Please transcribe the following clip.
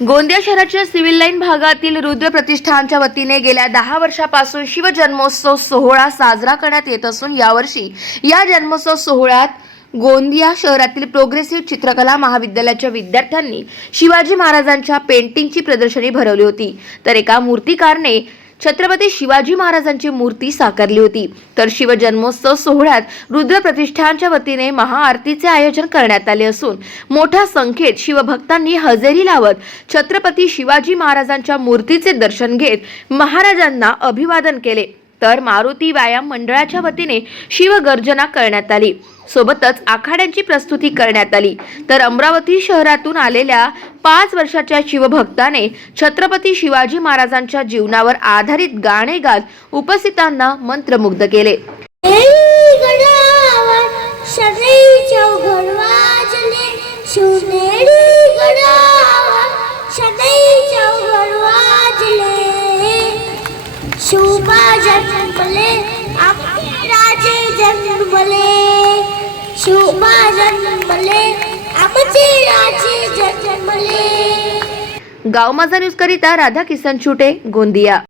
गोंदिया शहराच्या civil line भागातील रुद्र प्रतिष्ठानच्या वतीने गेल्या 10 वर्षापासून शिवजन्मोत्सव सोहळा साजरा करण्यात येत असून यावर्षी या जन्मोत्सव सोहळ्यात गोंदिया शहरातील प्रोग्रेसिव्ह चित्रकला महाविद्यालयाच्या विद्यार्थ्यांनी शिवाजी महाराजांच्या पेंटिंगची प्रदर्शनी भरवली होती। तर एका मूर्तिकारने छत्रपती शिवाजी महाराजांची मूर्ती साकारली होती। तर शिवजन्मोत्सव सोहळ्यात रुद्र प्रतिष्ठानच्या वतीने महाआरतीचे आयोजन करण्यात आले असून मोठ्या संख्येत शिवभक्तांनी हजेरी लावत छत्रपती शिवाजी महाराजांच्या मूर्तीचे दर्शन घेत महाराजांना अभिवादन केले। तर मारुती व्यायाम मंडळाच्या वतीने शिवगर्जना करण्यात आली। सोबतच आखाड्यांची प्रस्तुती करण्यात आली। तर अमरावती शहरातून आलेल्या 5 वर्षाच्या शिवभक्ताने छत्रपती शिवाजी महाराजांच्या जीवनावर आधारित गाणे गात उपस्थितांना मंत्रमुग्ध केले। गाव माझा न्यूज करिता राधा किसन छुटे, गोंदिया।